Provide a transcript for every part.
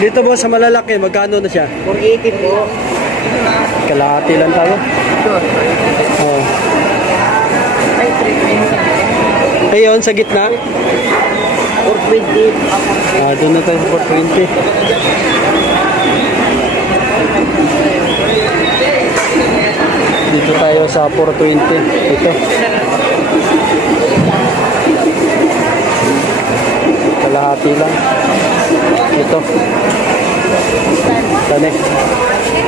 Dito po sa malalaki, magkano na siya? 480 po. Kalahati lang tayo. Oh. Ayun, sa gitna. 420. Doon na tayo sa 420. Dito tayo sa 420. Ito. Kalahati lang. Ito. Tane.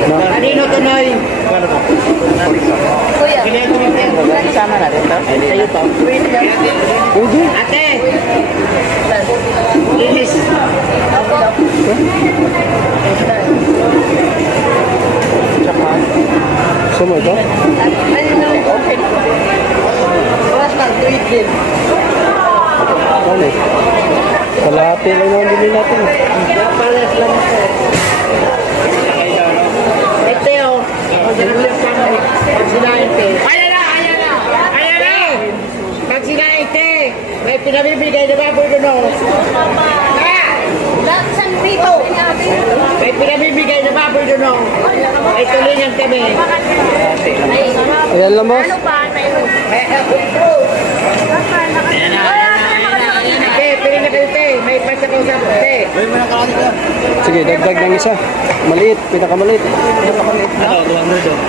No? Kanino to, Noy? Kuya. Isama na rin to? Sa'yo to? Pwede. Ate! Linis. Gusto mo ito? Okay. Oras lang, tweet din. Ano eh? Kalahati lang naman din natin. Pares lang ito. Ito yun. Pag sinain te. Ayan na! Ayan na! Ayan na! Pag sinain te, may pinabibigay na baboy doon o. May pinabibigay na baboy doon o. Ay tuloy niyang kami. Ayan lang, boss. Te, pili na kayo te. May pasa ko sa te. Sige, dagdag ng isa. Maliit, pinakamaliit. Pinakamaliit na. 200 doon.